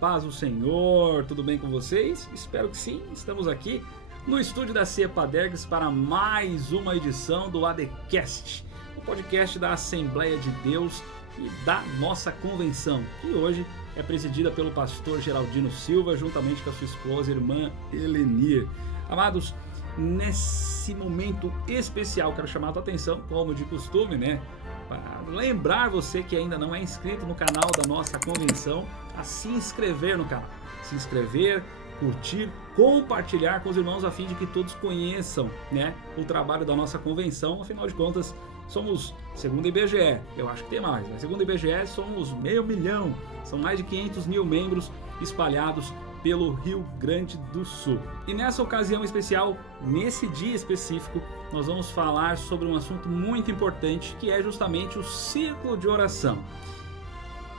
paz do Senhor, tudo bem com vocês? Espero que sim, estamos aqui no estúdio da Cepadergs para mais uma edição do ADCast, o podcast da Assembleia de Deus e da nossa convenção, que hoje é presidida pelo pastor Geraldino Silva, juntamente com a sua esposa, irmã Helenir. Amados, nesse momento especial, quero chamar a tua atenção, como de costume, né? Para lembrar você que ainda não é inscrito no canal da nossa convenção, a se inscrever no canal. Se inscrever, curtir, compartilhar com os irmãos a fim de que todos conheçam, né, o trabalho da nossa convenção. Afinal de contas, somos, segundo o IBGE, eu acho que tem mais, mas segundo o IBGE somos 500 mil, são mais de 500 mil membros espalhados pelo Rio Grande do Sul. E nessa ocasião especial, nesse dia específico, nós vamos falar sobre um assunto muito importante, que é justamente o círculo de oração.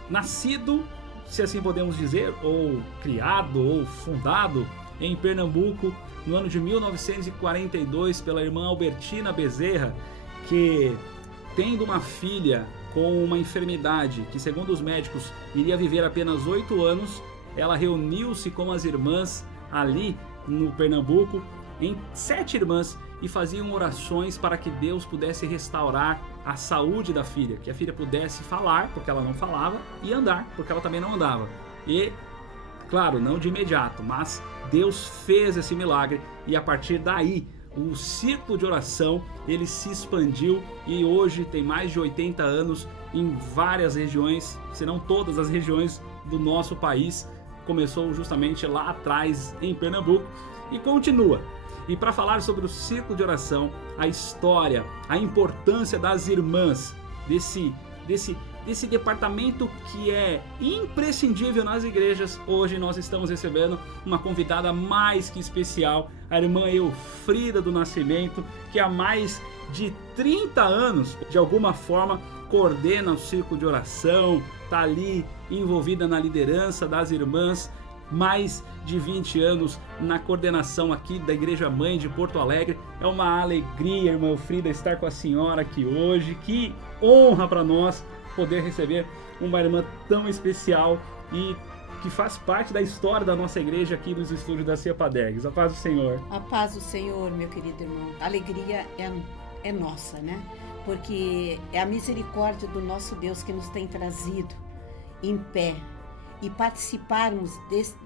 Nascido, se assim podemos dizer, ou criado, ou fundado em Pernambuco, no ano de 1942, pela irmã Albertina Bezerra, que, tendo uma filha com uma enfermidade que, segundo os médicos, iria viver apenas 8 anos, ela reuniu-se com as irmãs ali no Pernambuco, em 7 irmãs, e faziam orações para que Deus pudesse restaurar a saúde da filha, que a filha pudesse falar, porque ela não falava, e andar, porque ela também não andava. E, claro, não de imediato, mas Deus fez esse milagre, e a partir daí, o círculo de oração, ele se expandiu, e hoje tem mais de 80 anos em várias regiões, se não todas as regiões do nosso país. Começou justamente lá atrás em Pernambuco e continua. E para falar sobre o círculo de oração, a história, a importância das irmãs, desse departamento que é imprescindível nas igrejas, hoje nós estamos recebendo uma convidada mais que especial, a irmã Eufrida do Nascimento, que há mais de 30 anos, de alguma forma, coordena o círculo de oração, está ali envolvida na liderança das irmãs, mais de 20 anos na coordenação aqui da Igreja Mãe de Porto Alegre. É uma alegria, irmã Eufrida, estar com a senhora aqui hoje. Que honra para nós poder receber uma irmã tão especial e que faz parte da história da nossa igreja aqui nos estúdios da Cepadergs. A paz do Senhor. A paz do Senhor, meu querido irmão. A alegria é nossa, né? Porque é a misericórdia do nosso Deus que nos tem trazido em pé e participarmos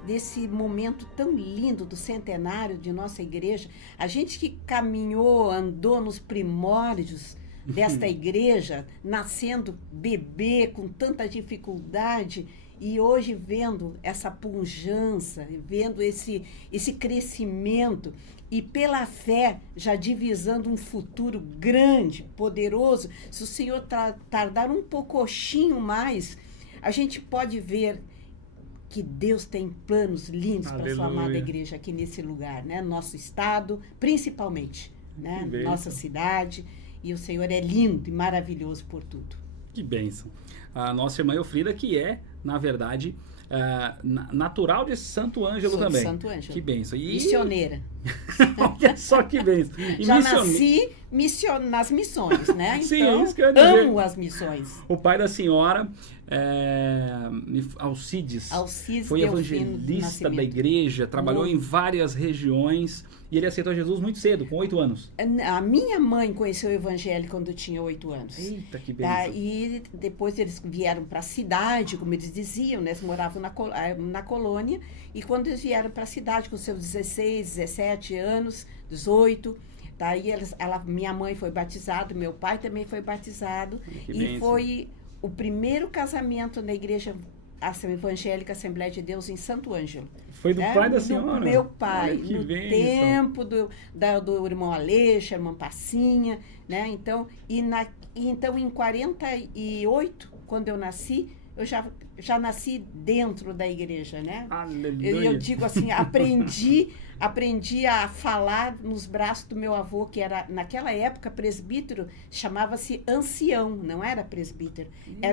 desse momento tão lindo do centenário de nossa igreja. A gente que caminhou, andou nos primórdios desta igreja, nascendo bebê com tanta dificuldade, e hoje vendo essa pujança, vendo esse crescimento, e pela fé já divisando um futuro grande, poderoso. Se o Senhor tardar um pouquinho mais, a gente pode ver que Deus tem planos lindos para a sua amada igreja aqui nesse lugar, né? Nosso estado, principalmente, né? Nossa cidade. E o Senhor é lindo e maravilhoso por tudo. Que bênção. A nossa irmã Eufrida, que é, na verdade, natural de Santo Ângelo também. Santo Ângelo. Que bênção. E... missioneira. Olha só que bênção. E já nasci nas missões, né? Então, sim, é isso que eu ia dizer. Amo as missões. O pai da senhora, Alcides, foi evangelista da igreja, trabalhou em várias regiões, e ele aceitou Jesus muito cedo, com 8 anos. A minha mãe conheceu o evangelho quando eu tinha 8 anos. Eita, que bênção. E depois eles vieram para a cidade, como eles diziam, né? Eles moravam na colônia, e quando eles vieram para a cidade com seus 16, 17 anos, 18, daí minha mãe foi batizada, meu pai também foi batizado, e foi o primeiro casamento na igreja evangélica Assembleia de Deus em Santo Ângelo. Foi do pai da senhora? Do meu pai, no bênção. tempo do irmão Aleixo, irmã Passinha, né? Então, então, em 48, quando eu nasci, eu já nasci dentro da igreja, né? Aleluia. Eu digo assim, aprendi a falar nos braços do meu avô, que era, naquela época, presbítero, chamava-se ancião, não era presbítero,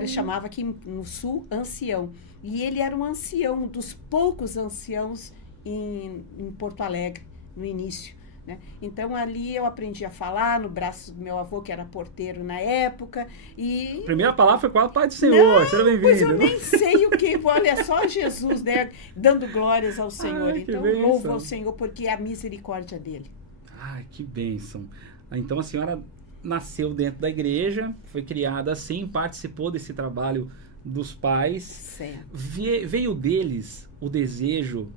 chamava aqui no sul ancião. E ele era um ancião, dos poucos anciãos em Porto Alegre, no início, né? Então, ali eu aprendi a falar no braço do meu avô, que era porteiro na época. E... A primeira palavra foi qual? Pai do Senhor, seja bem-vindo. Pois eu nem sei o que, olha, só Jesus, né? Dando glórias ao Senhor. Então, louvo ao Senhor, porque é a misericórdia dele. Ai, que bênção. Então, a senhora nasceu dentro da igreja, foi criada assim, participou desse trabalho dos pais. Certo. Veio deles o desejo,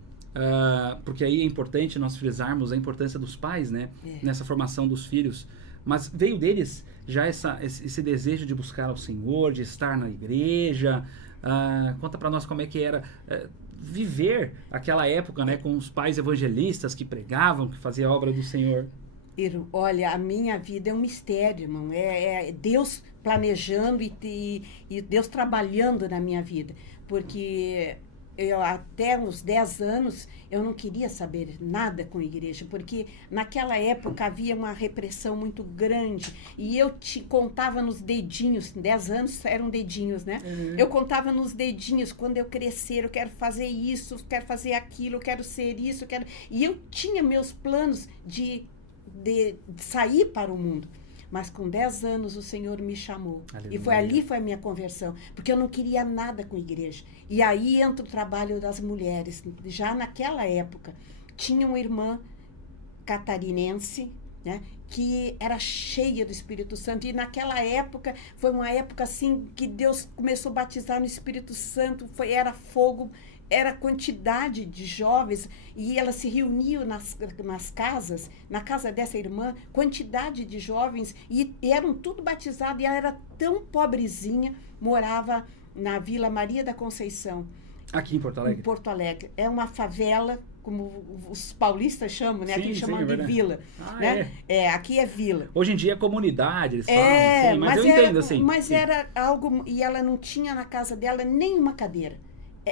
porque aí é importante nós frisarmos a importância dos pais, né? Nessa formação dos filhos. Mas veio deles já esse desejo de buscar ao Senhor, de estar na igreja. Conta para nós como é que era viver aquela época, né? Com os pais evangelistas que pregavam, que faziam a obra do Senhor. Olha, a minha vida é um mistério, irmão. É Deus planejando e Deus trabalhando na minha vida. Porque eu, até uns 10 anos, eu não queria saber nada com a igreja. Porque naquela época havia uma repressão muito grande. E eu contava nos dedinhos, 10 anos eram dedinhos, né? Uhum. Eu contava nos dedinhos, quando eu crescer, eu quero fazer isso, eu quero fazer aquilo, eu quero ser isso, eu quero... E eu tinha meus planos de sair para o mundo. Mas com 10 anos o Senhor me chamou. Aleluia. E foi a minha conversão. Porque eu não queria nada com a igreja. E aí entra o trabalho das mulheres. Já naquela época, tinha uma irmã catarinense, né, que era cheia do Espírito Santo. E naquela época, foi uma época assim que Deus começou a batizar no Espírito Santo. Era fogo, era quantidade de jovens, e elas se reuniam nas casas, na casa dessa irmã, quantidade de jovens, e eram tudo batizados, e ela era tão pobrezinha, morava na Vila Maria da Conceição. Aqui em Porto Alegre? Em Porto Alegre. É uma favela, como os paulistas chamam, né? Sim, aqui chamam de vila. Né? Aqui é vila. Hoje em dia é comunidade, eles falam assim, mas eu entendo assim. Mas era algo, e ela não tinha na casa dela nenhuma cadeira.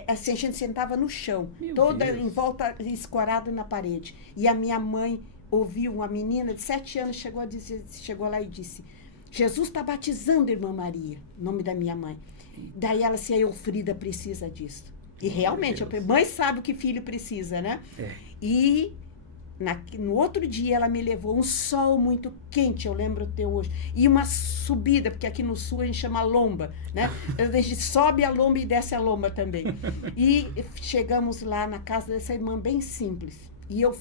Assim, a gente sentava no chão, toda em volta, escorada na parede. E a minha mãe ouviu, uma menina de 7 anos chegou lá e disse: Jesus está batizando a irmã Maria, nome da minha mãe. Daí ela disse: a Eufrida precisa disso. E realmente, a mãe sabe o que filho precisa, né? E no outro dia ela me levou um sol muito quente, eu lembro até hoje, e uma subida, porque aqui no sul a gente chama lomba, né? A gente sobe a lomba e desce a lomba também. E chegamos lá na casa dessa irmã bem simples, e eu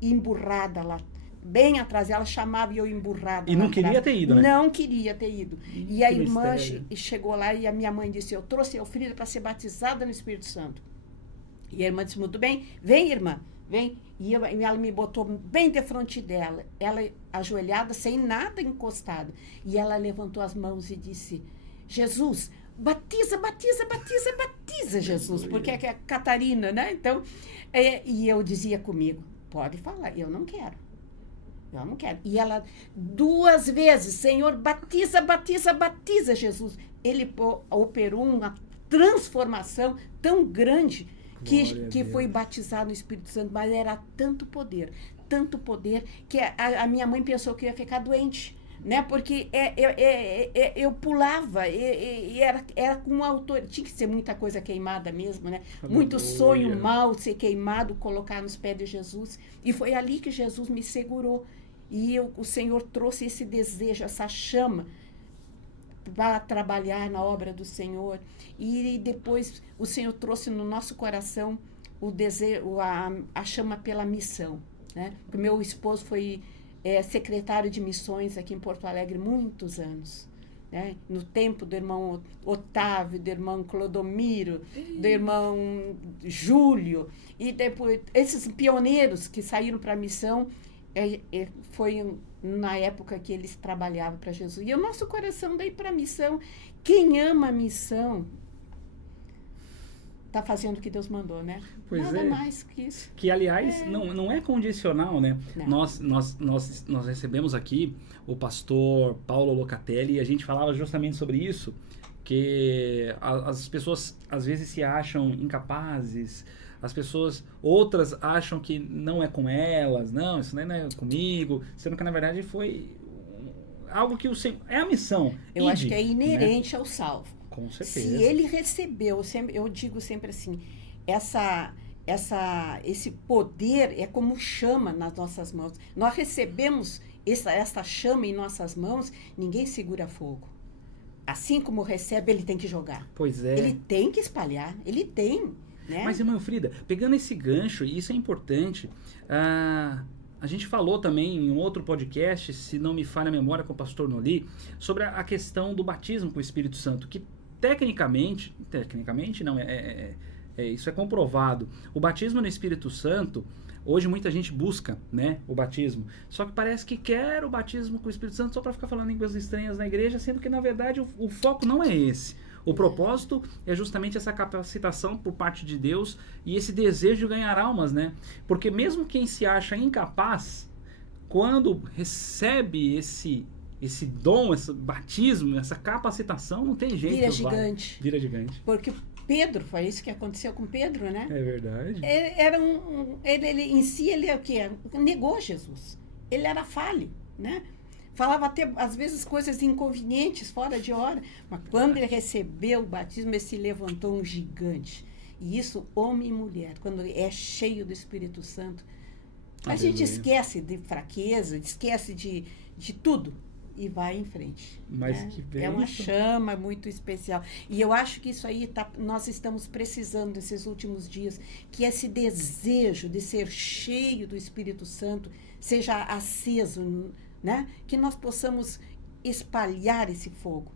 emburrada lá, bem atrás, ela chamava e eu emburrada. E não queria ter ido, né? Não queria ter ido. E a irmã chegou lá e a minha mãe disse: eu trouxe a Eufrida para ser batizada no Espírito Santo. E a irmã disse: muito bem, vem, irmã, vem. E ela me botou bem de frente dela, ela ajoelhada, sem nada encostado. E ela levantou as mãos e disse: Jesus, batiza, batiza, batiza, batiza, Jesus. Porque é Catarina, né? Então, e eu dizia comigo: pode falar, eu não quero. Eu não quero. E ela, 2 vezes: Senhor, batiza, batiza, batiza, Jesus. Ele operou uma transformação tão grande que foi batizado no Espírito Santo, mas era tanto poder, que a minha mãe pensou que eu ia ficar doente, né? Porque eu pulava, era com uma autoridade, tinha que ser muita coisa queimada mesmo, né? Muito sonho mau ser queimado, colocar nos pés de Jesus. E foi ali que Jesus me segurou. E o Senhor trouxe esse desejo, essa chama, para trabalhar na obra do Senhor. E depois o Senhor trouxe no nosso coração o desejo, a chama pela missão, né? Porque meu esposo foi secretário de missões aqui em Porto Alegre muitos anos, né? No tempo do irmão Otávio, do irmão Clodomiro, do irmão Júlio, e depois esses pioneiros que saíram para a missão, foi na época que eles trabalhavam para Jesus. E o nosso coração daí para a missão. Quem ama a missão está fazendo o que Deus mandou, né? Pois Nada mais que isso. Que, aliás, não é condicional, né? Não. Nós recebemos aqui o pastor Paulo Locatelli e a gente falava justamente sobre isso, que as pessoas às vezes se acham incapazes, as pessoas, outras acham que não é com elas, não, isso não é comigo, sendo que na verdade foi algo que é a missão. Eu acho que é inerente, né, ao salvo. Com certeza. Se ele recebeu, eu digo sempre assim, esse poder é como chama nas nossas mãos. Nós recebemos essa chama em nossas mãos, ninguém segura fogo. Assim como recebe, ele tem que jogar. Pois é. Ele tem que espalhar, ele tem, né? Mas, irmã Frida, pegando esse gancho, e isso é importante, a gente falou também em um outro podcast, se não me falha a memória, com o pastor Noli, sobre a questão do batismo com o Espírito Santo, que tecnicamente não, isso é comprovado. O batismo no Espírito Santo, hoje muita gente busca, né, o batismo. Só que parece que quer o batismo com o Espírito Santo só para ficar falando línguas estranhas na igreja, sendo que na verdade o foco não é esse. O propósito é justamente essa capacitação por parte de Deus e esse desejo de ganhar almas, né? Porque mesmo quem se acha incapaz, quando recebe esse dom, esse batismo, essa capacitação, não tem jeito. Vira gigante. Vira gigante. Porque Pedro, foi isso que aconteceu com Pedro, né? É verdade. Ele em si, ele é o quê? Negou Jesus. Ele era falho, né? Falava até, às vezes, coisas inconvenientes, fora de hora. Mas quando ele recebeu o batismo, ele se levantou um gigante. E isso, homem e mulher, quando é cheio do Espírito Santo, a gente esquece de fraqueza, esquece de tudo. E vai em frente. Mas né? que bem. É uma chama muito especial. E eu acho que isso aí nós estamos precisando nesses últimos dias, que esse desejo de ser cheio do Espírito Santo seja aceso, né? Que nós possamos espalhar esse fogo.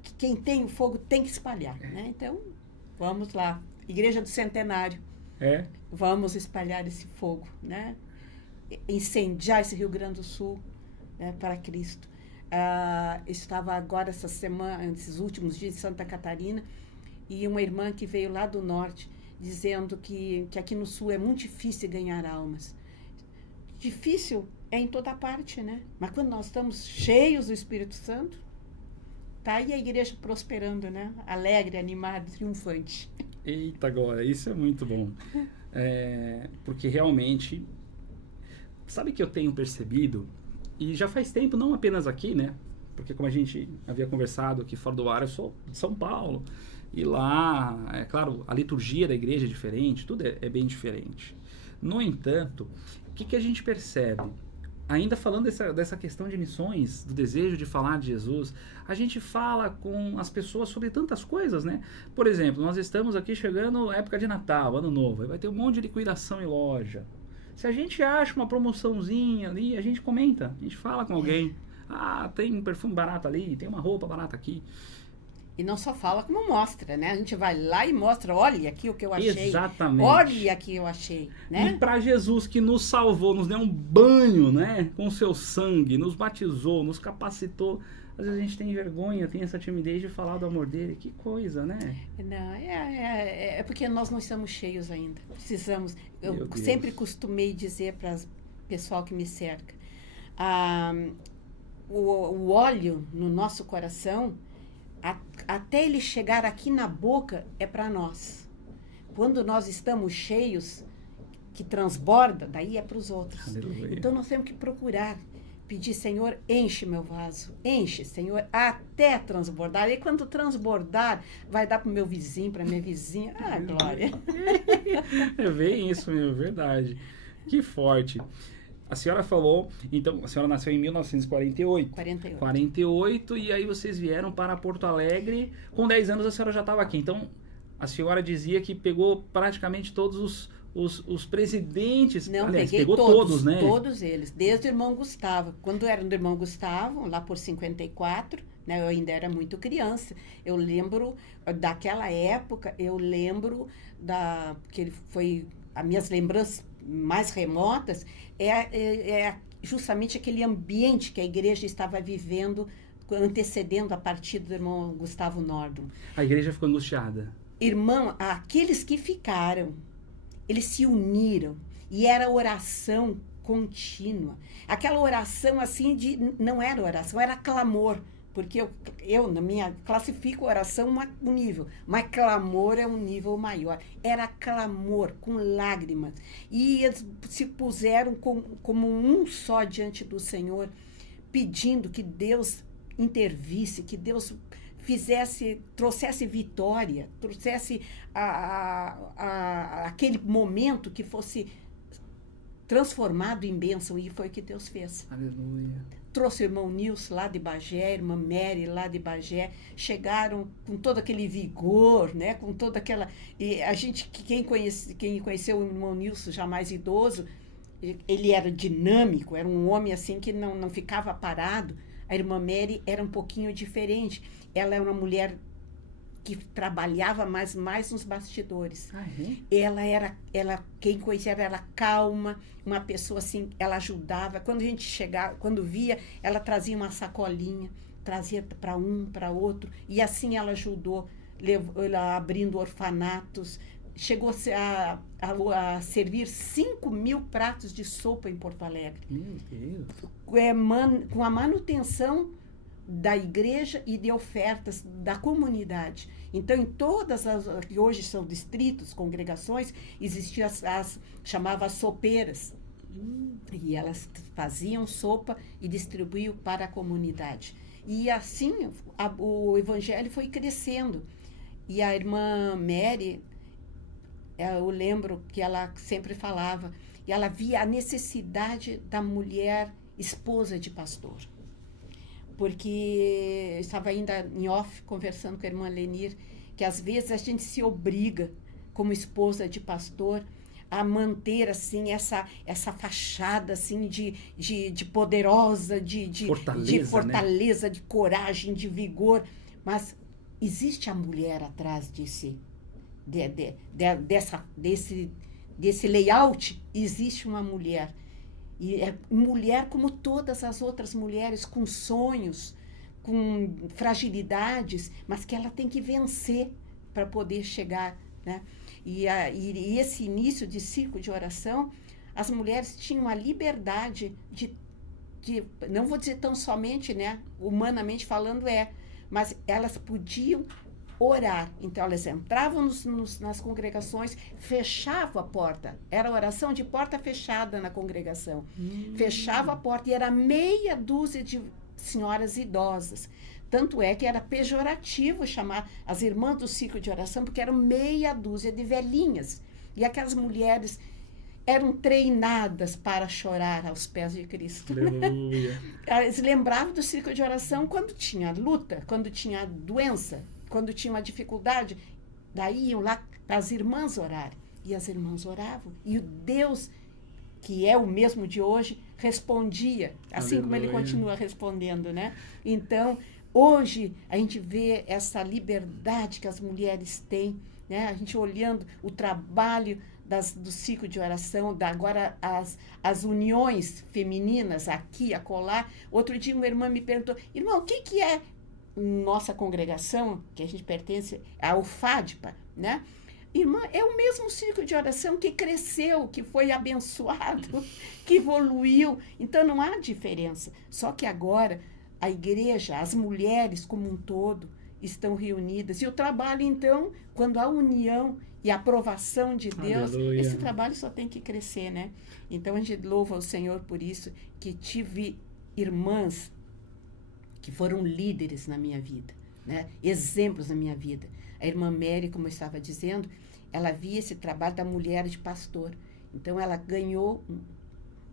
Que quem tem o fogo tem que espalhar. Né? Então, vamos lá. Igreja do Centenário. Vamos espalhar esse fogo. Né? Incendiar esse Rio Grande do Sul, né, para Cristo. Estava agora essa semana, esses últimos dias, em Santa Catarina, e uma irmã que veio lá do norte, dizendo que aqui no sul é muito difícil ganhar almas. Difícil é em toda parte, né? Mas quando nós estamos cheios do Espírito Santo, tá aí a igreja prosperando, né? Alegre, animada, triunfante. Eita, agora, isso é muito bom. Porque realmente, sabe que eu tenho percebido, e já faz tempo, não apenas aqui, né? Porque como a gente havia conversado aqui fora do ar, eu sou de São Paulo. E lá, é claro, a liturgia da igreja é diferente, tudo é bem diferente. No entanto, o que a gente percebe? Ainda falando dessa questão de missões, do desejo de falar de Jesus, a gente fala com as pessoas sobre tantas coisas, né? Por exemplo, nós estamos aqui chegando época de Natal, Ano Novo, aí vai ter um monte de liquidação em loja. Se a gente acha uma promoçãozinha ali, a gente comenta, a gente fala com alguém. Tem um perfume barato ali, tem uma roupa barata aqui. E não só fala, como mostra, né? A gente vai lá e mostra, olha aqui o que eu achei. Exatamente. Olha aqui eu achei, né? E para Jesus que nos salvou, nos deu um banho, né? Com o seu sangue, nos batizou, nos capacitou. Às vezes a gente tem vergonha, tem essa timidez de falar do amor dele. Que coisa, né? Não, é porque nós não estamos cheios ainda. Precisamos. Eu sempre costumei dizer para o pessoal que me cerca, o óleo no nosso coração, até ele chegar aqui na boca, é para nós. Quando nós estamos cheios, que transborda, daí é para os outros. Aleluia. Então nós temos que procurar, pedir, Senhor, enche meu vaso, enche, Senhor, até transbordar. E quando transbordar, vai dar para o meu vizinho, para minha vizinha. Glória! É bem isso mesmo, verdade. Que forte. A senhora falou, então, a senhora nasceu em 1948. 48, e aí vocês vieram para Porto Alegre. Com 10 anos a senhora já estava aqui. Então, a senhora dizia que pegou praticamente todos os presidentes. Não, aliás, peguei pegou todos, né? Todos eles, desde o irmão Gustavo. Quando era do irmão Gustavo, lá por 54, né, eu ainda era muito criança. Eu lembro daquela época, que ele foi, as minhas lembranças mais remotas, é justamente aquele ambiente que a igreja estava vivendo, antecedendo a partida do irmão Gustavo Nordum. A igreja ficou angustiada. Irmão, aqueles que ficaram, eles se uniram, e era oração contínua. Aquela oração assim, não era oração, era clamor. Porque eu na minha, classifico oração um nível, mas clamor é um nível maior. Era clamor, com lágrimas. E eles se puseram como um só diante do Senhor, pedindo que Deus intervisse, que Deus trouxesse vitória, trouxesse aquele momento que fosse transformado em bênção, e foi o que Deus fez. Aleluia. Trouxe o irmão Nilson lá de Bagé, a irmã Mary lá de Bagé, chegaram com todo aquele vigor, né? Com toda aquela... E a gente, quem conheceu o irmão Nilson já mais idoso, ele era dinâmico, era um homem assim que não ficava parado. A irmã Mary era um pouquinho diferente. Ela era uma mulher que trabalhava mais nos bastidores. Quem conhecia ela era calma, uma pessoa assim, ela ajudava. Quando a gente chegava, quando via, ela trazia uma sacolinha, trazia para um, para outro, e assim ela ajudou, ela abrindo orfanatos. Chegou a servir 5.000 pratos de sopa em Porto Alegre. Meu Deus. Com a manutenção da igreja e de ofertas da comunidade. Então, em todas as que hoje são distritos, congregações, existiam chamava as sopeiras. E elas faziam sopa e distribuíam para a comunidade. E assim o evangelho foi crescendo. E a irmã Mary, eu lembro que ela sempre falava, e ela via a necessidade da mulher esposa de pastor. Porque eu estava ainda em off conversando com a irmã Lenir, que às vezes a gente se obriga, como esposa de pastor, a manter assim essa fachada assim de poderosa, de fortaleza, né? De coragem, de vigor. Mas existe a mulher atrás desse layout, existe uma mulher. E é mulher como todas as outras mulheres, com sonhos, com fragilidades, mas que ela tem que vencer para poder chegar, né? E esse início de círculo de oração, as mulheres tinham a liberdade de não vou dizer tão somente, né, humanamente falando, mas elas podiam orar. Então, elas entravam nas congregações, fechavam a porta. Era oração de porta fechada na congregação. Fechava a porta e era meia dúzia de senhoras idosas. Tanto é que era pejorativo chamar as irmãs do ciclo de oração, porque eram meia dúzia de velhinhas. E aquelas mulheres eram treinadas para chorar aos pés de Cristo. Aleluia. Elas lembravam do ciclo de oração quando tinha luta, quando tinha doença, quando tinha uma dificuldade, daí iam lá para as irmãs orarem. E as irmãs oravam. E o Deus, que é o mesmo de hoje, respondia, assim Aleluia. Como ele continua respondendo, né? Então, hoje, a gente vê essa liberdade que as mulheres têm, né? A gente olhando o trabalho do ciclo de oração, agora as uniões femininas aqui, acolá. Outro dia uma irmã me perguntou, irmão, o que é nossa congregação, que a gente pertence ao FADPA, né? Irmã, é o mesmo círculo de oração que cresceu, que foi abençoado, que evoluiu. Então, não há diferença. Só que agora, a igreja, as mulheres como um todo, estão reunidas. E o trabalho, então, quando há união e aprovação de Deus, Aleluia. Esse trabalho só tem que crescer, né? Então, a gente louva o Senhor por isso, que tive irmãs que foram líderes na minha vida, né? Exemplos na minha vida. A irmã Mary, como eu estava dizendo, ela via esse trabalho da mulher de pastor. Então, ela ganhou,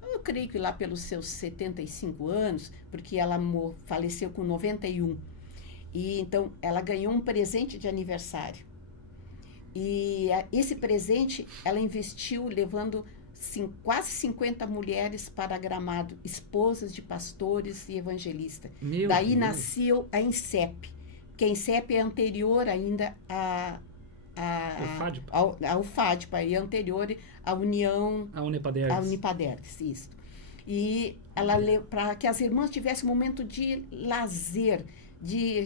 eu creio que lá pelos seus 75 anos, porque ela faleceu com 91. E, então, ela ganhou um presente de aniversário. E esse presente, ela investiu levando quase 50 mulheres para Gramado, esposas de pastores e evangelistas. Daí Deus. Nasceu a INSEP, que a INSEP é anterior ainda ao FADPA, e anterior à União... A Unipadergs, isso. E ela para que as irmãs tivessem um momento de lazer,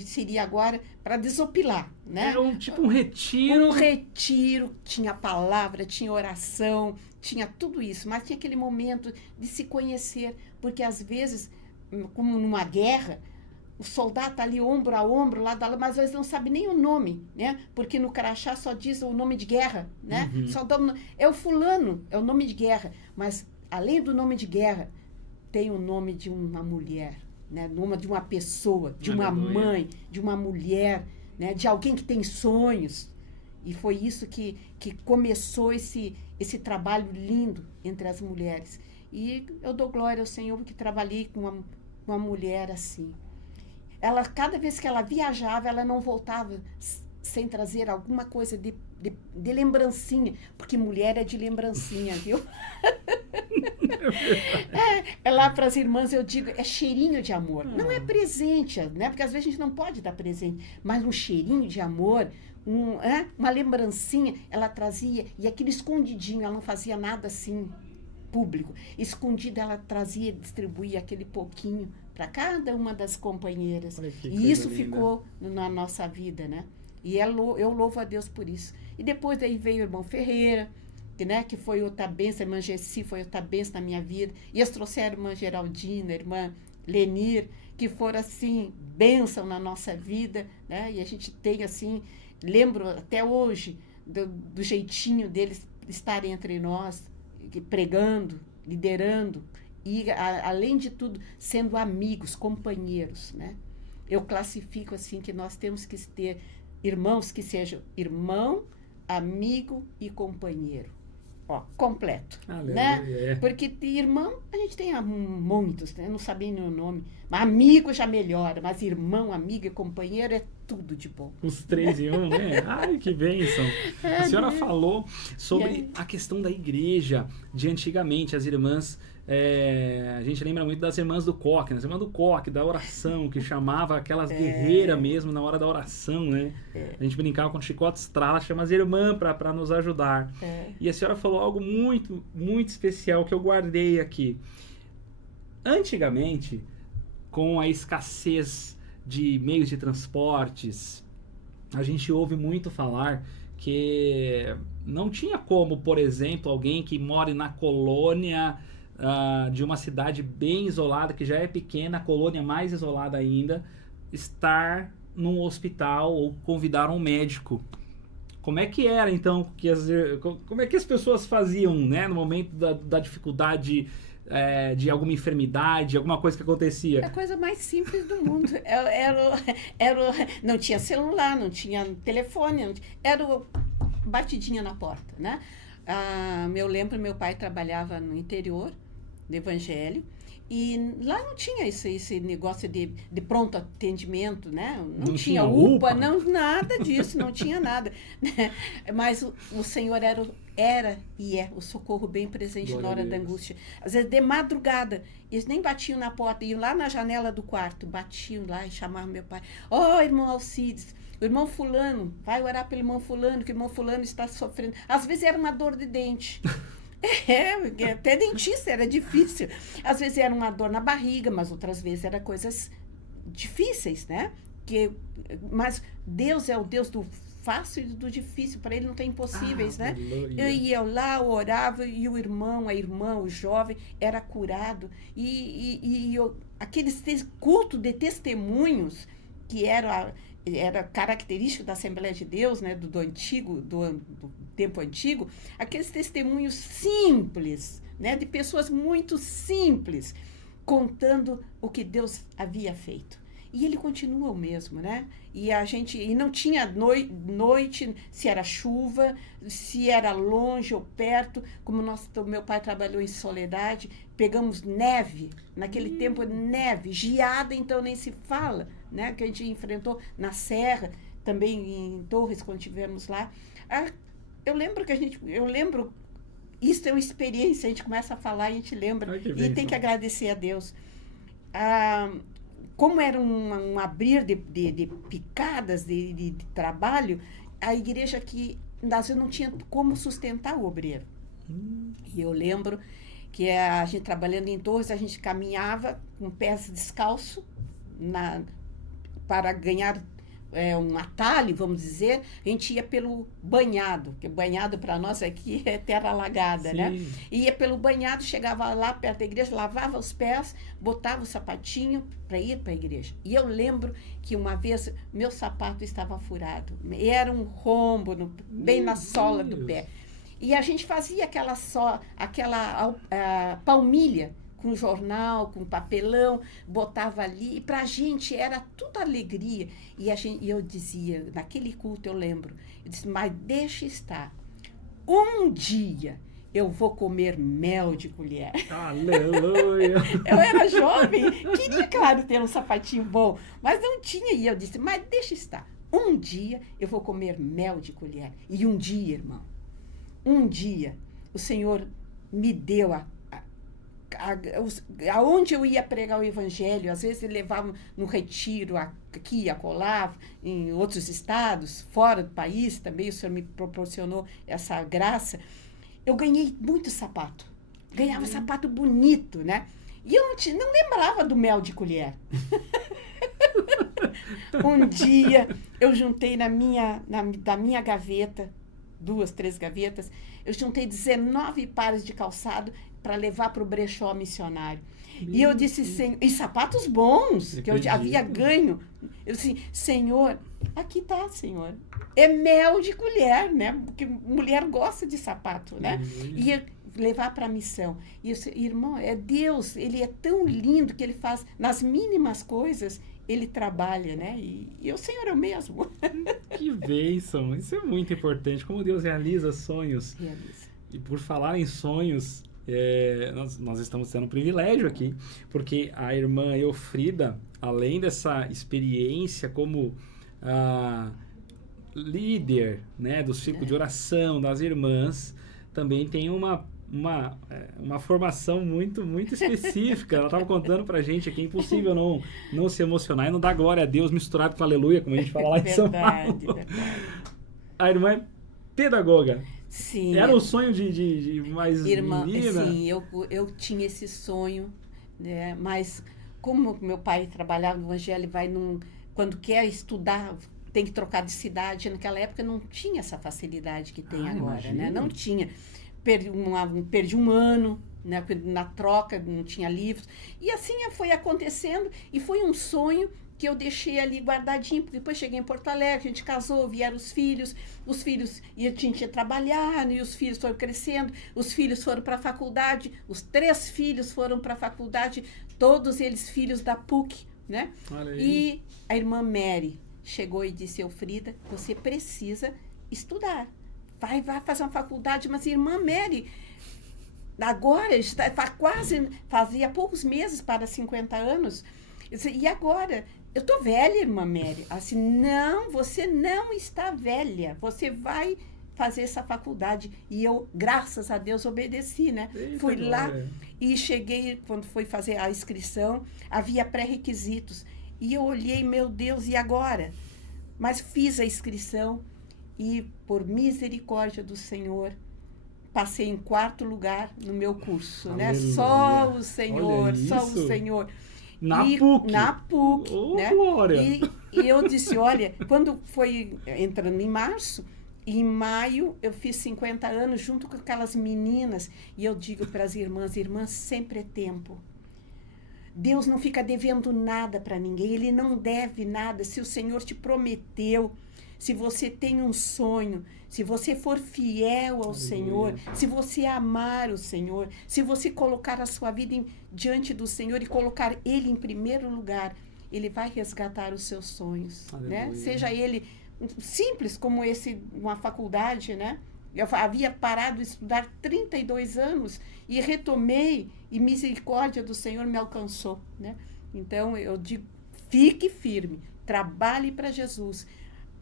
seria agora para desopilar, né? Era um retiro. Um retiro, tinha palavra, tinha oração, tinha tudo isso, mas tinha aquele momento de se conhecer, porque às vezes, como numa guerra, o soldado está ali ombro a ombro, lado a lado, mas às vezes não sabe nem o nome, né? Porque no crachá só diz o nome de guerra, né? Só é o fulano, é o nome de guerra, mas além do nome de guerra, tem o nome de uma mulher, né? De uma pessoa, de uma Aleluia. mãe, de uma mulher, né? De alguém que tem sonhos. E foi isso que começou esse trabalho lindo entre as mulheres. E eu dou glória ao Senhor porque trabalhei com uma mulher assim. Ela, cada vez que ela viajava, ela não voltava sem trazer alguma coisa de lembrancinha, porque mulher é de lembrancinha, viu? Lá para as irmãs eu digo, é cheirinho de amor. Não é presente, né? Porque às vezes a gente não pode dar presente, mas um cheirinho de amor, uma lembrancinha, ela trazia, e aquele escondidinho, ela não fazia nada assim público. Escondida, ela trazia e distribuía aquele pouquinho para cada uma das companheiras. E isso ficou na nossa vida, né? E eu louvo a Deus por isso. E depois daí veio o irmão Ferreira, né, que foi outra bênção, a irmã Gessi foi outra bênção na minha vida. E eles trouxeram a irmã Geraldina, a irmã Lenir, que foram, assim, bênção na nossa vida, né? E a gente tem, assim, lembro até hoje do jeitinho deles estarem entre nós, pregando, liderando, e, além de tudo, sendo amigos, companheiros, né? Eu classifico, assim, que nós temos que ter irmãos que sejam irmão, amigo e companheiro. Ó, completo, Aleluia, né? Porque irmão, a gente tem muitos, né? Não sabia nem o nome. Mas amigo já melhora, mas irmão, amigo e companheiro é tudo de bom. Os três em um, né? Ai, que bênção. A senhora falou sobre a questão da igreja de antigamente, as irmãs. A gente lembra muito das irmãs do coque, né? As irmãs do coque, da oração, que chamava aquelas guerreiras mesmo na hora da oração, né? A gente brincava com o chicote estrala, chama as irmãs para nos ajudar. E a senhora falou algo muito, muito especial que eu guardei aqui. Antigamente, com a escassez de meios de transportes, a gente ouve muito falar que não tinha como, por exemplo, alguém que mora na colônia de uma cidade bem isolada, que já é pequena, a colônia mais isolada ainda, estar num hospital ou convidar um médico. Como é que era, então, como é que as pessoas faziam, né, no momento da dificuldade de alguma enfermidade, alguma coisa que acontecia? É a coisa mais simples do mundo. Não tinha celular, não tinha telefone, era batidinha na porta, né? Eu lembro, meu pai trabalhava no interior do Evangelho, e lá não tinha esse negócio de pronto atendimento, né? Não tinha UPA, não, nada disso, não tinha nada. Né? Mas o Senhor era e é o socorro bem presente na hora da angústia. Às vezes, de madrugada, eles nem batiam na porta, iam lá na janela do quarto, batiam lá e chamavam meu pai. Irmão Alcides, o irmão fulano, vai orar pelo irmão fulano, que o irmão fulano está sofrendo. Às vezes era uma dor de dente. Até dentista era difícil. Às vezes era uma dor na barriga, mas outras vezes eram coisas difíceis, né? Mas Deus é o Deus do fácil e do difícil, para ele não tem impossíveis, né? Eu ia lá, orava, e o irmão, a irmã, o jovem era curado. Aqueles culto de testemunhos que era característico da Assembleia de Deus, né, do tempo antigo, aqueles testemunhos simples, né, de pessoas muito simples, contando o que Deus havia feito. E ele continua o mesmo, né? E não tinha noite, se era chuva, se era longe ou perto, como meu pai trabalhou em Soledade, pegamos neve, naquele tempo neve, geada, então nem se fala, né? Que a gente enfrentou na Serra, também em Torres, quando estivemos lá. Eu lembro, isso é uma experiência, a gente começa a falar e a gente lembra, e tem que agradecer a Deus. Como era um abrir de picadas de trabalho, a igreja aqui, às vezes, não tinha como sustentar o obreiro. E eu lembro que a gente trabalhando em Torres, a gente caminhava com pés descalços para ganhar um atalho, vamos dizer. A gente ia pelo banhado, que banhado para nós aqui é terra alagada, né? Ia pelo banhado, chegava lá perto da igreja, lavava os pés, botava o sapatinho para ir para a igreja. E eu lembro que uma vez meu sapato estava furado, era um rombo bem na sola do pé. E a gente fazia aquela palmilha com jornal, com papelão, botava ali, e para a gente era tudo alegria. E eu dizia, naquele culto eu lembro, eu disse, mas deixa estar. Um dia eu vou comer mel de colher. Aleluia! Eu era jovem, queria, claro, ter um sapatinho bom, mas não tinha. E eu disse, mas deixa estar. Um dia eu vou comer mel de colher. E um dia, irmão, um dia o Senhor me deu aonde eu ia pregar o evangelho. Às vezes ele levava no retiro aqui, acolá, em outros estados, fora do país também. O Senhor me proporcionou essa graça. Eu ganhei muito sapato. Ganhava sapato bonito, né? E eu não lembrava do mel de colher. Um dia, eu juntei da minha gaveta, 2, 3 gavetas, eu juntei 19 pares de calçado para levar para o brechó missionário. E eu disse, Senhor, e sapatos bons, que eu havia ganho. Eu disse, Senhor, aqui está, Senhor. É mel de colher, né? Porque mulher gosta de sapato, né? E levar para a missão. E eu disse, irmão, é Deus, ele é tão lindo que ele faz, nas mínimas coisas, ele trabalha, né? E o Senhor é o mesmo. Que bênção! Isso é muito importante. Como Deus realiza sonhos. Realiza. E por falar em sonhos, nós estamos tendo um privilégio aqui, porque a irmã Eufrida, além dessa experiência como líder, né, do ciclo de oração das irmãs, também tem uma formação muito, muito específica. Ela estava contando pra gente aqui, é impossível não se emocionar e não dar glória a Deus misturado com aleluia, como a gente fala lá em São Paulo. Verdade. A irmã é pedagoga. Sim. Era o sonho de mais irmã, menina? Sim, eu tinha esse sonho, né? Mas como meu pai trabalhava no evangelho, quando quer estudar, tem que trocar de cidade. Naquela época não tinha essa facilidade que tem agora, imagino. né? Não tinha. Perdi um ano, né? Na troca, não tinha livros. E assim foi acontecendo, e foi um sonho que eu deixei ali guardadinho. Depois cheguei em Porto Alegre, a gente casou, vieram os filhos e a gente ia trabalhar, e os filhos foram crescendo, os filhos foram para a faculdade, os 3 filhos foram para a faculdade, todos eles filhos da PUC, né? E a irmã Mary chegou e disse, Eufrida, você precisa estudar. Vai fazer uma faculdade, mas irmã Mary, agora, fazia poucos meses para 50 anos, e agora? Eu estou velha, irmã Mary. Assim, não, você não está velha, você vai fazer essa faculdade. E eu, graças a Deus, obedeci, né? Eita, fui lá e cheguei, quando foi fazer a inscrição, havia pré-requisitos. E eu olhei, meu Deus, e agora? Mas fiz a inscrição. E, por misericórdia do Senhor, passei em 4º lugar no meu curso, né? Só o Senhor, só o Senhor. Na PUC. Na PUC, oh, né? Glória. E eu disse, olha, quando foi entrando em março, em maio eu fiz 50 anos junto com aquelas meninas, e eu digo para as irmãs, sempre é tempo. Deus não fica devendo nada para ninguém, Ele não deve nada. Se o Senhor te prometeu, se você tem um sonho, se você for fiel ao Senhor, se você amar o Senhor, se você colocar a sua vida diante do Senhor e colocar Ele em primeiro lugar, Ele vai resgatar os seus sonhos, né? Seja ele simples como uma faculdade, né? Eu havia parado de estudar 32 anos e retomei, e misericórdia do Senhor me alcançou, né? Então, eu digo, fique firme, trabalhe para Jesus,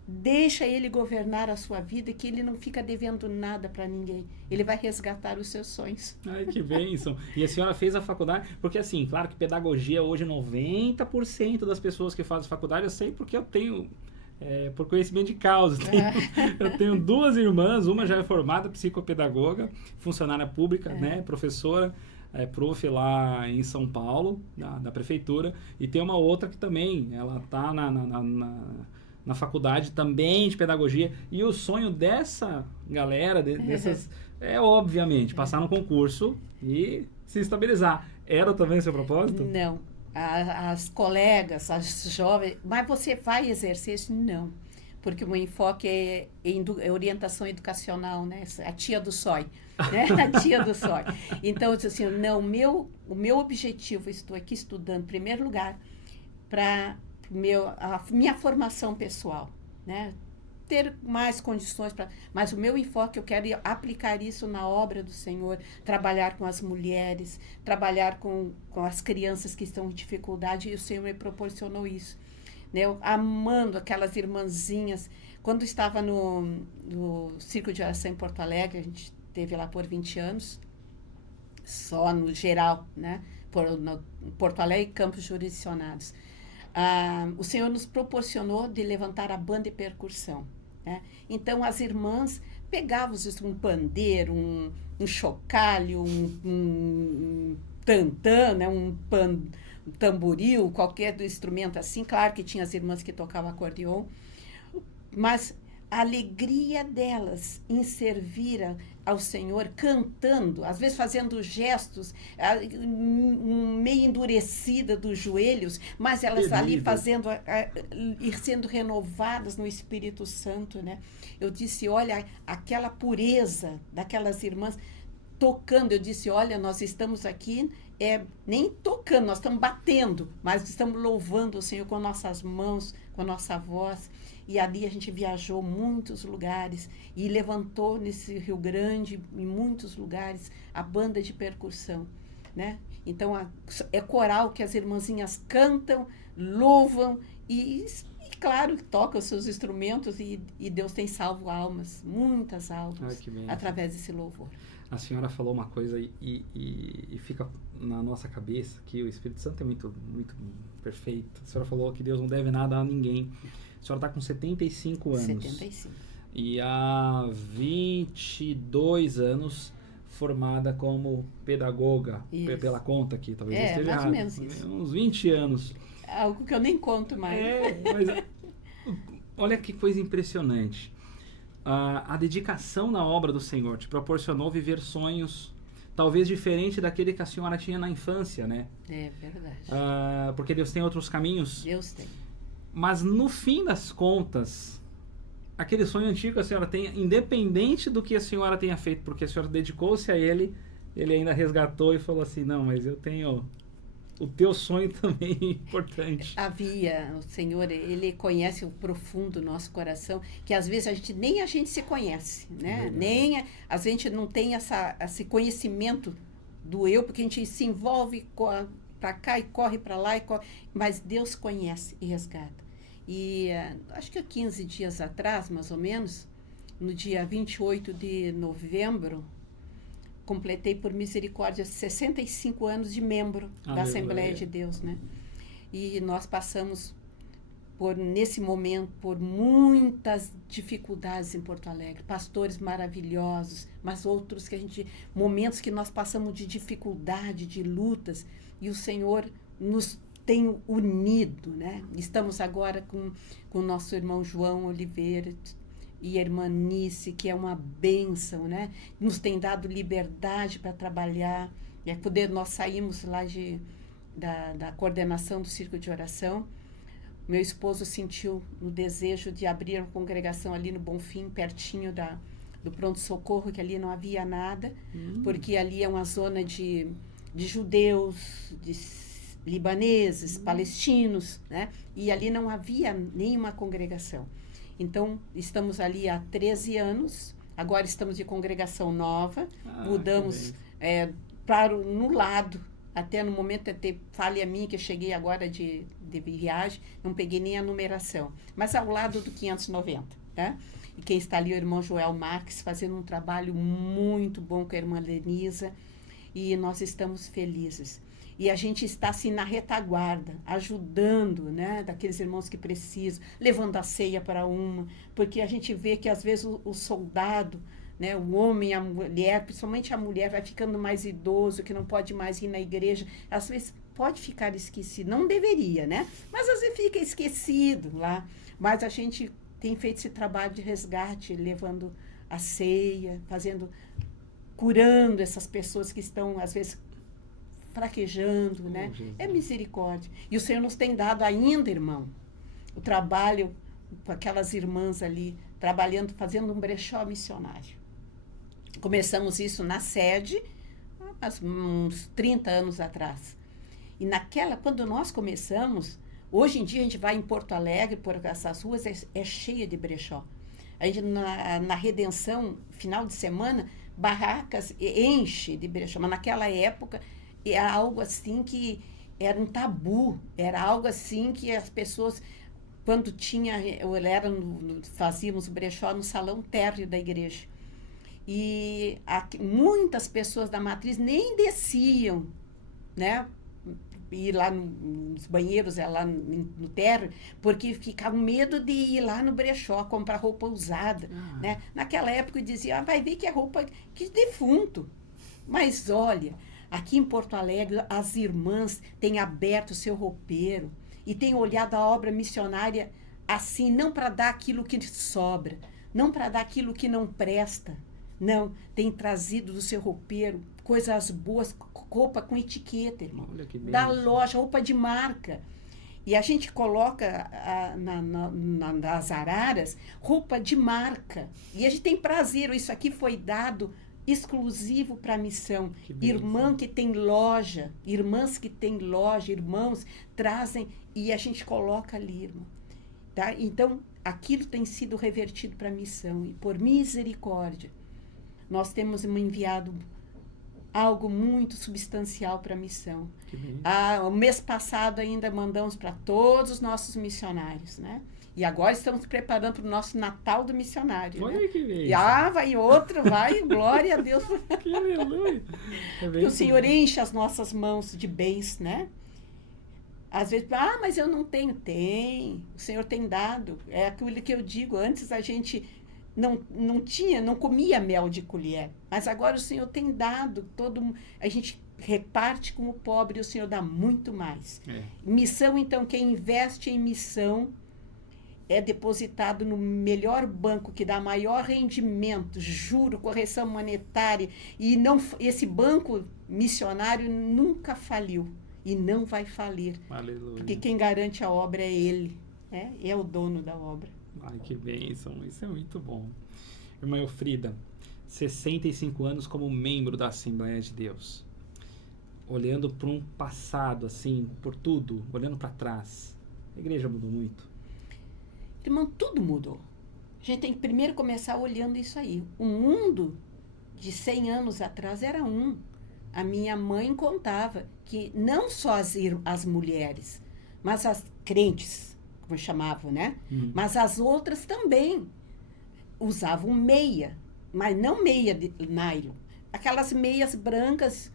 deixa Ele governar a sua vida, que Ele não fica devendo nada para ninguém. Ele vai resgatar os seus sonhos. Ai, que bênção. E a senhora fez a faculdade, porque assim, claro que pedagogia hoje, 90% das pessoas que fazem faculdade, eu sei porque eu tenho... por conhecimento de causa. Eu tenho 2 irmãs, uma já é formada psicopedagoga, funcionária pública, né, professora, prof lá em São Paulo, da prefeitura, e tem uma outra que também, ela está na faculdade também de pedagogia, e o sonho dessa galera, dessas, obviamente, passar no concurso e se estabilizar. Era também o seu propósito? Não. As colegas, as jovens, mas você vai exercer isso? Não. porque o meu enfoque é orientação educacional, né? A tia do SOI, né? A tia do SOI. Então, eu disse assim, não, o meu objetivo, eu estou aqui estudando, em primeiro lugar, para a minha formação pessoal, né? Ter mais condições para, mas o meu enfoque, eu quero aplicar isso na obra do Senhor, trabalhar com as mulheres, trabalhar com as crianças que estão em dificuldade, e o Senhor me proporcionou isso, né? Eu, amando aquelas irmãzinhas, quando estava no Círculo de Oração em Porto Alegre, a gente esteve lá por 20 anos, só no geral, né? Porto Alegre e Campos Jurisdicionados. O Senhor nos proporcionou de levantar a banda de percussão, né? Então, as irmãs pegavam um pandeiro, um chocalho, um tantã, né? um tamboril, qualquer instrumento assim. Claro que tinha as irmãs que tocavam acordeon, mas a alegria delas em servir ao Senhor, cantando, às vezes fazendo gestos meio endurecida dos joelhos, mas elas ali fazendo, ir sendo renovadas no Espírito Santo, né? Eu disse, olha, aquela pureza daquelas irmãs tocando, eu disse, olha, nós estamos aqui, nem tocando, nós estamos batendo, mas estamos louvando o Senhor com nossas mãos, com a nossa voz. E ali a gente viajou muitos lugares e levantou nesse Rio Grande, em muitos lugares, a banda de percussão, né? Então, é coral que as irmãzinhas cantam, louvam e claro, tocam os seus instrumentos e Deus tem salvo almas, muitas almas, através desse louvor. A senhora falou uma coisa e fica na nossa cabeça que o Espírito Santo é muito, muito perfeito. A senhora falou que Deus não deve nada a ninguém. A senhora está com 75 anos. 75. E há 22 anos formada como pedagoga, pela conta aqui, talvez eu esteja errado. Mais ou menos isso. Uns 20 anos. Algo que eu nem conto mais. Mas olha que coisa impressionante. A dedicação na obra do Senhor te proporcionou viver sonhos talvez diferente daquele que a senhora tinha na infância, né? É verdade. Porque Deus tem outros caminhos. Deus tem. Mas no fim das contas, aquele sonho antigo que a senhora tem, independente do que a senhora tenha feito, porque a senhora dedicou-se a ele, ele ainda resgatou e falou assim, não, mas eu tenho... O teu sonho também é importante. O Senhor, Ele conhece o profundo do nosso coração, que às vezes nem a gente se conhece, né? Nem a gente não tem esse conhecimento do eu, porque a gente se envolve para cá e corre para lá, mas Deus conhece e resgata. E acho que há 15 dias atrás, mais ou menos, no dia 28 de novembro, completei por misericórdia 65 anos de membro da Assembleia de Deus, né? E nós passamos nesse momento por muitas dificuldades em Porto Alegre, pastores maravilhosos, mas outros momentos que nós passamos de dificuldade, de lutas, e o Senhor nos tem unido, né? Estamos agora com o nosso irmão João Oliveira e a irmã Nice, que é uma bênção, né? Nos tem dado liberdade para trabalhar. Nós saímos lá da coordenação do Círculo de Oração. Meu esposo sentiu no desejo de abrir uma congregação ali no Bonfim, pertinho do pronto-socorro, que ali não havia nada, porque ali é uma zona de judeus, de libaneses, palestinos, né? E ali não havia nenhuma congregação. Então, estamos ali há 13 anos, agora estamos de congregação nova, mudamos no lado, até no momento, falha minha, que eu cheguei agora de viagem, não peguei nem a numeração, mas ao lado do 590, né? E quem está ali é o irmão Joel Marques, fazendo um trabalho muito bom com a irmã Lenisa, e nós estamos felizes. E a gente está assim na retaguarda, ajudando, né, daqueles irmãos que precisam, levando a ceia para porque a gente vê que às vezes o soldado, né, o homem, a mulher, principalmente a mulher, vai ficando mais idoso, que não pode mais ir na igreja, às vezes pode ficar esquecido, não deveria, né? Mas às vezes fica esquecido lá. Mas a gente tem feito esse trabalho de resgate, levando a ceia, curando essas pessoas que estão, às vezes, fraquejando, né? É misericórdia. E o Senhor nos tem dado ainda, irmão, o trabalho com aquelas irmãs ali, trabalhando, fazendo um brechó missionário. Começamos isso na sede, há uns 30 anos atrás. E quando nós começamos, hoje em dia a gente vai em Porto Alegre, por essas ruas, é cheia de brechó. A gente, na Redenção, final de semana, barracas enche de brechó. Mas naquela época, era algo assim que era um tabu. Era algo assim que as pessoas, quando fazíamos o brechó no salão térreo da igreja. E muitas pessoas da matriz nem desciam, né? Ir lá nos banheiros, lá no térreo, porque ficavam com medo de ir lá no brechó, comprar roupa usada. Né? Naquela época dizia, vai ver que é roupa de defunto. Mas olha, aqui em Porto Alegre, as irmãs têm aberto o seu roupeiro e têm olhado a obra missionária assim, não para dar aquilo que sobra, não para dar aquilo que não presta. Não, tem trazido do seu roupeiro coisas boas, roupa com etiqueta, irmão. Da loja, roupa de marca. E a gente coloca nas araras roupa de marca. E a gente tem prazer. Isso aqui foi dado exclusivo para a missão. Irmã que tem loja, irmãs que têm loja, irmãos trazem e a gente coloca ali, irmão. Tá? Então, aquilo tem sido revertido para a missão. E por misericórdia, nós temos enviado algo muito substancial para a missão. O mês passado ainda mandamos para todos os nossos missionários, né? E agora estamos preparando para o nosso Natal do Missionário. Olha, né? Que bem. Vai outro, glória a Deus. Que aleluia. O Senhor enche as nossas mãos de bens, né? Às vezes, mas eu não tenho. Tem. O Senhor tem dado. É aquilo que eu digo. Antes a gente não comia mel de colher, mas agora o Senhor tem dado, a gente reparte com o pobre e o Senhor dá muito mais. Missão, então, quem investe em missão é depositado no melhor banco, que dá maior rendimento, juro, correção monetária, e esse banco missionário nunca faliu e não vai falir. Aleluia. Porque quem garante a obra é Ele, é o dono da obra. Ai, que bênção, isso é muito bom. Irmã Elfrida, 65 anos como membro da Assembleia de Deus. Olhando para um passado, assim, por tudo, olhando para trás. A igreja mudou muito? Irmão, tudo mudou. A gente tem que primeiro começar olhando isso aí. O mundo de 100 anos atrás era um. A minha mãe contava que não só as mulheres, mas as crentes, como chamavam, né? Mas as outras também usavam meia, mas não meia de nylon. Aquelas meias brancas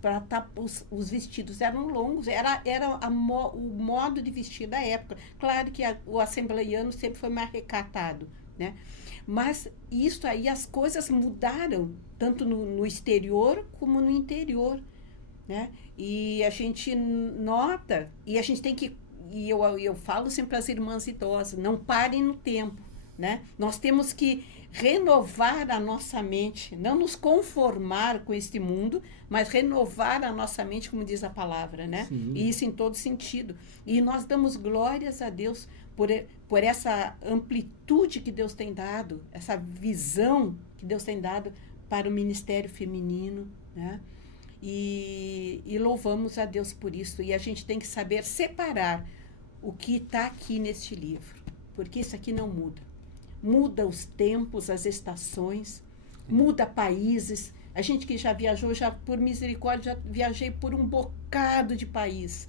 para tapar os vestidos eram longos, era o modo de vestir da época. Claro que o assembleiano sempre foi mais recatado, né? Mas isso aí, as coisas mudaram, tanto no exterior como no interior, né? E a gente nota, e a gente tem que, e eu falo sempre para as irmãs idosas, não parem no tempo, né? Nós temos que renovar a nossa mente, não nos conformar com este mundo, mas renovar a nossa mente, como diz a palavra, né? Sim. E isso em todo sentido. E nós damos glórias a Deus por essa amplitude que Deus tem dado, essa visão que Deus tem dado para o ministério feminino, né? E louvamos a Deus por isso. E a gente tem que saber separar o que está aqui neste livro, porque isso aqui não muda. Muda os tempos, as estações, muda países. A gente que já viajou, já por misericórdia, já viajei por um bocado de país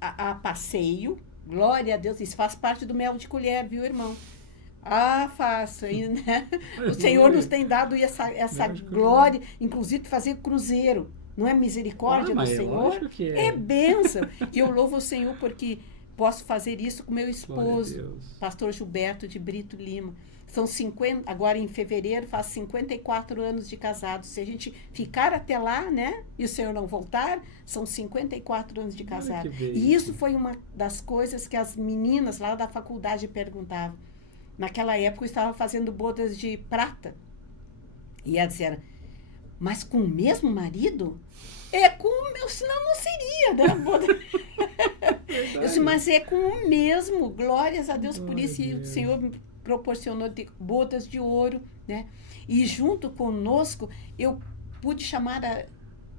a passeio. Glória a Deus, isso faz parte do mel de colher, viu, irmão? Faço. Né? O Senhor nos tem dado essa glória, inclusive fazer cruzeiro. Não é misericórdia do Senhor? É bênção. E eu louvo o Senhor porque posso fazer isso com meu esposo, pastor Gilberto de Brito Lima. São 50, agora em fevereiro, faz 54 anos de casado. Se a gente ficar até lá, né, e o Senhor não voltar, são 54 anos de casado. E isso foi uma das coisas que as meninas lá da faculdade perguntavam. Naquela época eu estava fazendo bodas de prata. E elas disseram, mas com o mesmo marido? Com o meu, senão não seria, né? Eu disse, mas é com o mesmo, glórias a Deus por Glória isso, a e o Deus. Senhor me proporcionou bodas de ouro, né? E junto conosco, eu pude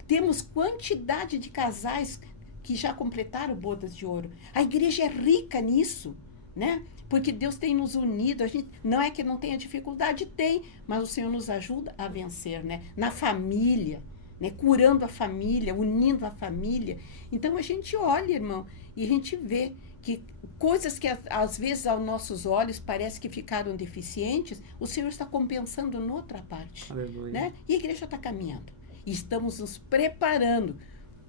temos quantidade de casais que já completaram bodas de ouro. A igreja é rica nisso, né? Porque Deus tem nos unido. A gente, não é que não tenha dificuldade, tem, mas o Senhor nos ajuda a vencer, né? Na família, né? Curando a família, unindo a família. Então a gente olha, irmão, e a gente vê que coisas que às vezes aos nossos olhos parece que ficaram deficientes, o Senhor está compensando noutra parte, Aleluia. né? E a igreja está caminhando. E estamos nos preparando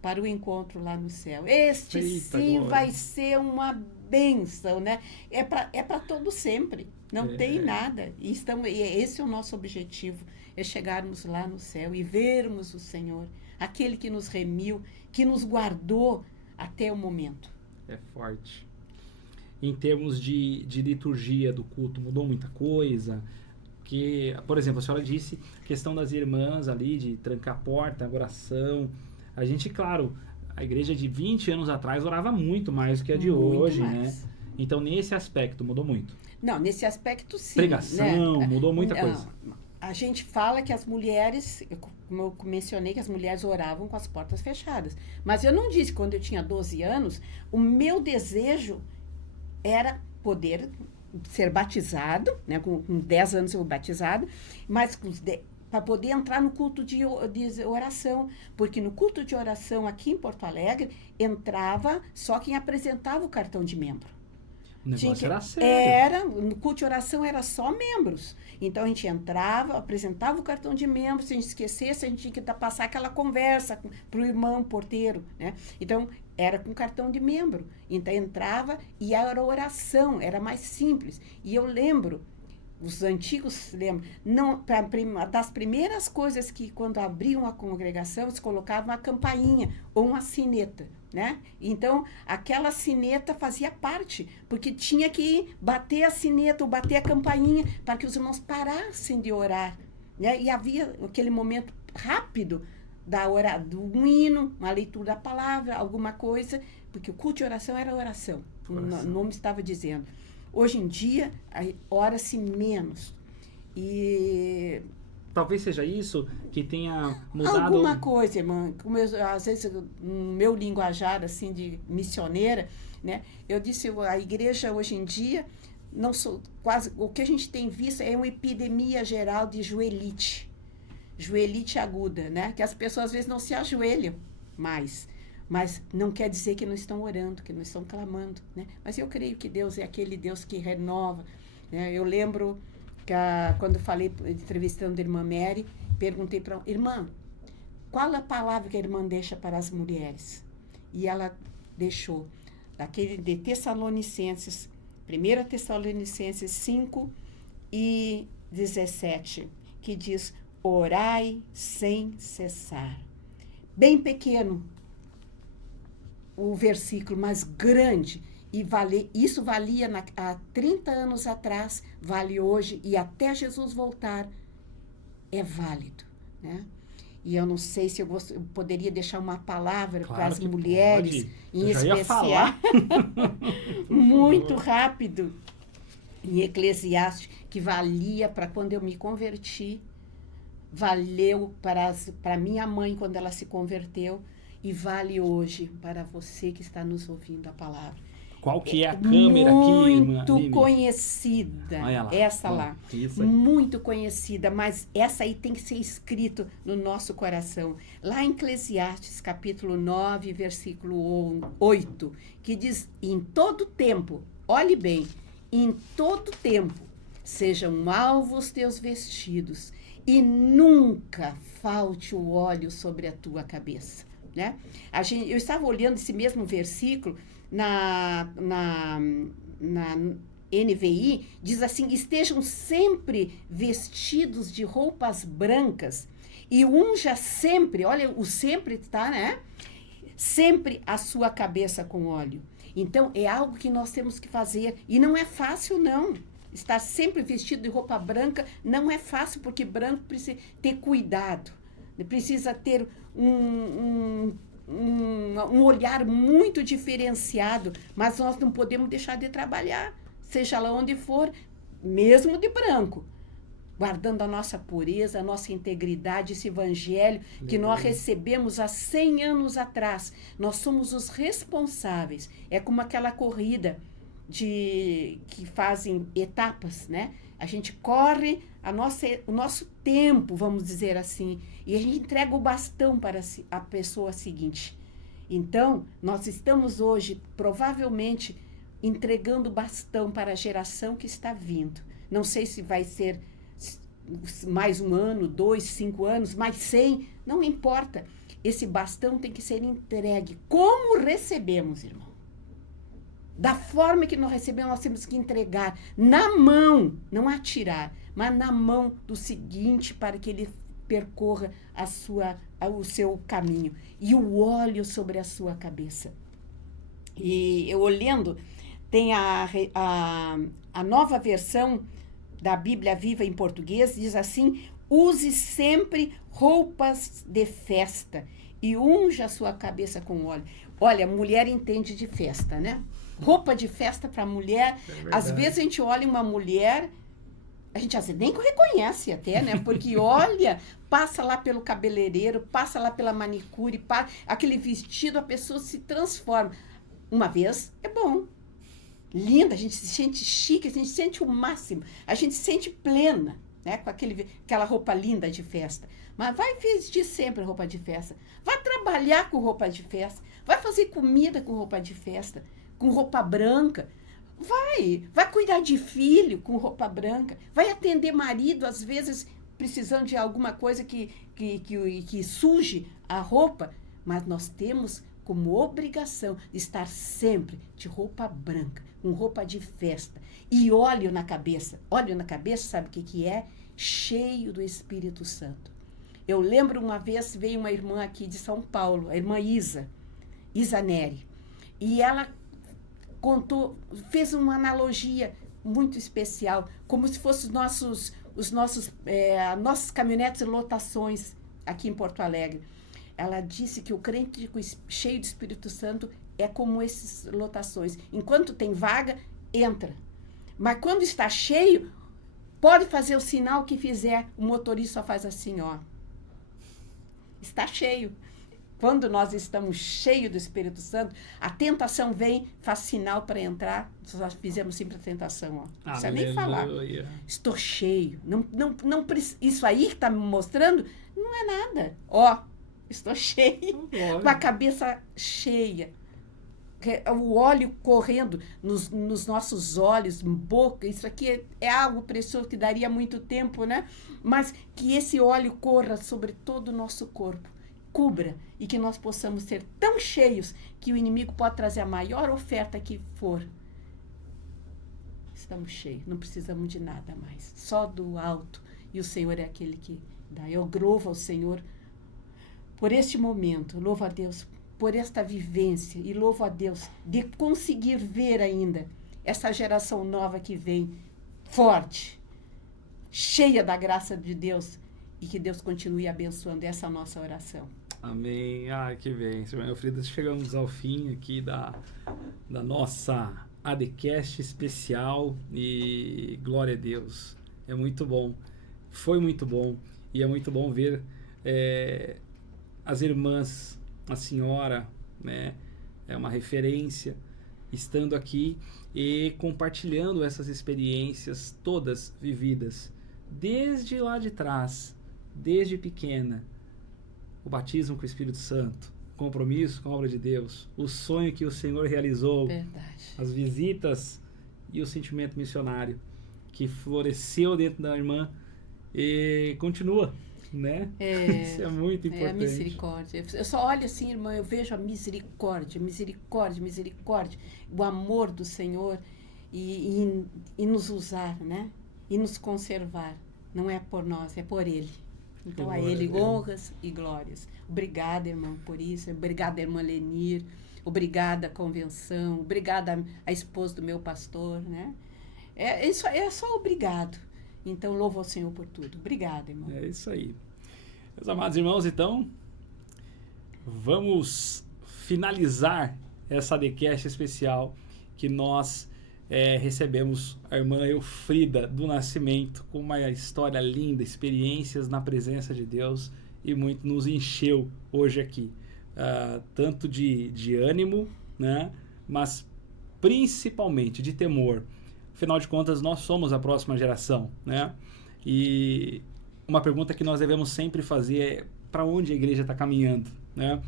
para o encontro lá no céu. Este Eita, sim glória. vai ser uma bênção, né? É para todo sempre. Não tem nada. E esse é o nosso objetivo, é chegarmos lá no céu e vermos o Senhor, aquele que nos remiu, que nos guardou até o momento. É forte. Em termos de liturgia do culto, mudou muita coisa? Que, por exemplo, a senhora disse questão das irmãs ali, de trancar a porta, a oração. A gente, claro, a igreja de 20 anos atrás orava muito mais do que a de Muito hoje, mais. né? Então, nesse aspecto, mudou muito. Não, nesse aspecto sim. Pregação, né? mudou muita Não, coisa. A gente fala que as mulheres, como eu mencionei, que as mulheres oravam com as portas fechadas. Mas eu não disse, quando eu tinha 12 anos, o meu desejo era poder ser batizado, né? Com 10 anos eu fui batizado, mas para poder entrar no culto de oração, porque no culto de oração aqui em Porto Alegre, entrava só quem apresentava o cartão de membro. O negócio era sério. No culto de oração era só membros. Então a gente entrava, apresentava o cartão de membro, se a gente esquecesse, a gente tinha que passar aquela conversa para o irmão porteiro, né? Então era com cartão de membro. Então entrava e era oração, era mais simples. E eu lembro, os antigos lembram, das primeiras coisas que quando abriam a congregação, eles colocavam uma campainha ou uma sineta, né? Então, aquela sineta fazia parte, porque tinha que bater a sineta ou bater a campainha para que os irmãos parassem de orar, né? E havia aquele momento rápido do hino, uma leitura da palavra, alguma coisa, porque o culto de oração era oração. O nome estava dizendo. Hoje em dia, ora-se menos. E talvez seja isso que tenha mudado. alguma coisa, irmã. Às vezes, no meu linguajar, assim, de missioneira, né? Eu disse, a igreja hoje em dia, o que a gente tem visto é uma epidemia geral de joelite aguda, né? Que as pessoas, às vezes, não se ajoelham mais. Mas não quer dizer que não estão orando, que não estão clamando, né? Mas eu creio que Deus é aquele Deus que renova, né? Eu lembro que quando falei, entrevistando a irmã Mary, perguntei para ela, irmã, qual a palavra que a irmã deixa para as mulheres? E ela deixou, daquele de Tessalonicenses, 1 Tessalonicenses 5 e 17, que diz, orai sem cessar. Bem pequeno o versículo, mas grande, e isso valia há 30 anos atrás, vale hoje, e até Jesus voltar, é válido, né? E eu não sei se eu poderia deixar uma palavra para as mulheres, em especial, muito rápido, em Eclesiastes, que valia para quando eu me converti, valeu para minha mãe quando ela se converteu, e vale hoje para você que está nos ouvindo a palavra. Qual que é a câmera aqui, irmã? Muito conhecida. Essa lá. Muito conhecida, mas essa aí tem que ser escrito no nosso coração. Lá em Eclesiastes, capítulo 9, versículo 8, que diz, em todo tempo, olhe bem, em todo tempo, sejam alvos teus vestidos, e nunca falte o óleo sobre a tua cabeça. Né? Eu estava olhando esse mesmo versículo na NVI, diz assim, estejam sempre vestidos de roupas brancas e unja sempre, olha, o sempre está, né? Sempre a sua cabeça com óleo. Então, é algo que nós temos que fazer e não é fácil, não. Estar sempre vestido de roupa branca não é fácil, porque branco precisa ter cuidado. Precisa ter um olhar muito diferenciado, mas nós não podemos deixar de trabalhar, seja lá onde for, mesmo de branco, guardando a nossa pureza, a nossa integridade, esse evangelho que nós recebemos há 100 anos atrás. Nós somos os responsáveis. É como aquela corrida que fazem etapas, né? A gente corre o nosso tempo, vamos dizer assim, e a gente entrega o bastão para a pessoa seguinte. Então, nós estamos hoje, provavelmente, entregando o bastão para a geração que está vindo. Não sei se vai ser mais 1 ano, 2, 5 anos, mais 100, não importa. Esse bastão tem que ser entregue. Como recebemos, irmão? Da forma que nós recebemos, nós temos que entregar na mão, não atirar, mas na mão do seguinte, para que ele percorra o seu caminho. E o óleo sobre a sua cabeça. E eu olhando, tem a nova versão da Bíblia Viva em português, diz assim: use sempre roupas de festa e unja a sua cabeça com óleo. Olha, mulher entende de festa, né? Roupa de festa para mulher. Às vezes a gente olha uma mulher, a gente às vezes nem reconhece até, né? Porque olha, passa lá pelo cabeleireiro, passa lá pela manicure, aquele vestido, a pessoa se transforma. Uma vez é bom. Linda, a gente se sente chique, a gente sente o máximo, a gente se sente plena, né? Com aquela roupa linda de festa. Mas vai vestir sempre roupa de festa. Vai trabalhar com roupa de festa. Vai fazer comida com roupa de festa, com roupa branca. Vai cuidar de filho com roupa branca. Vai atender marido, às vezes, precisando de alguma coisa que suje a roupa. Mas nós temos como obrigação de estar sempre de roupa branca, com roupa de festa. E óleo na cabeça. Óleo na cabeça, sabe o que é? Cheio do Espírito Santo. Eu lembro uma vez, veio uma irmã aqui de São Paulo, a irmã Isa Neri. E ela fez uma analogia muito especial, como se fossem as nossas caminhonetes e lotações aqui em Porto Alegre. Ela disse que o crente cheio do Espírito Santo é como essas lotações. Enquanto tem vaga, entra. Mas quando está cheio, pode fazer o sinal que fizer, o motorista só faz assim, ó. Está cheio. Quando nós estamos cheios do Espírito Santo, a tentação vem, faz sinal para entrar. Nós fizemos sempre a tentação, ó. Não precisa nem falar. Estou cheio. Isso aí que está me mostrando não é nada. Ó, estou cheio, com a cabeça cheia. O óleo correndo nos nossos olhos, boca. Isso aqui é algo precioso que daria muito tempo, né? Mas que esse óleo corra sobre todo o nosso corpo, cubra, e que nós possamos ser tão cheios que o inimigo pode trazer a maior oferta que for. Estamos cheios, não precisamos de nada mais, só do alto. E o Senhor é aquele que dá. Eu louvo ao Senhor por este momento, louvo a Deus por esta vivência e louvo a Deus de conseguir ver ainda essa geração nova que vem forte, cheia da graça de Deus, e que Deus continue abençoando essa nossa oração. Amém. Que bênção. Meu Frida, chegamos ao fim aqui da nossa ADCast especial e glória a Deus. É muito bom. Foi muito bom. E é muito bom ver as irmãs, a senhora, né, é uma referência, estando aqui e compartilhando essas experiências todas vividas, desde lá de trás, desde pequena, o batismo com o Espírito Santo, compromisso com a obra de Deus, o sonho que o Senhor realizou, verdade, as visitas e o sentimento missionário que floresceu dentro da irmã e continua, né? Isso é muito importante. É a misericórdia. Eu só olho assim, irmã, eu vejo a misericórdia, o amor do Senhor e nos usar, né? E nos conservar. Não é por nós, é por Ele. Então, a Ele honras e glórias. Obrigada, irmão, por isso. Obrigada, irmã Lenir. Obrigada, convenção. Obrigada, a esposa do meu pastor, né? É só obrigado. Então, louvo ao Senhor por tudo. Obrigada, irmão. É isso aí. Meus amados irmãos, então, vamos finalizar essa ADCast especial que nós recebemos a irmã Eufrida do Nascimento, com uma história linda, experiências na presença de Deus, e muito nos encheu hoje aqui, tanto de ânimo, né, mas principalmente de temor. Afinal de contas, nós somos a próxima geração, né? E uma pergunta que nós devemos sempre fazer é: para onde a igreja está caminhando, né?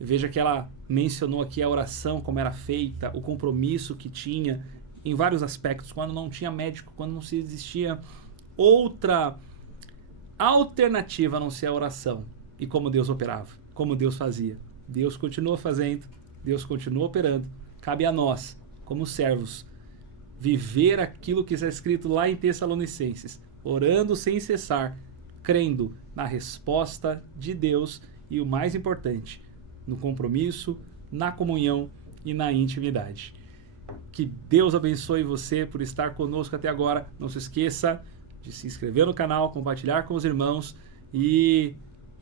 Veja que ela mencionou aqui a oração, como era feita, o compromisso que tinha em vários aspectos, quando não tinha médico, quando não se existia outra alternativa a não ser a oração, e como Deus operava, como Deus fazia. Deus continua fazendo, Deus continua operando. Cabe a nós, como servos, viver aquilo que está escrito lá em Tessalonicenses, orando sem cessar, crendo na resposta de Deus e, o mais importante, no compromisso, na comunhão e na intimidade. Que Deus abençoe você por estar conosco até agora. Não se esqueça de se inscrever no canal, compartilhar com os irmãos e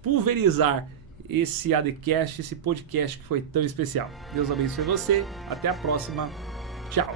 pulverizar esse ADCast, esse podcast que foi tão especial. Deus abençoe você. Até a próxima. Tchau.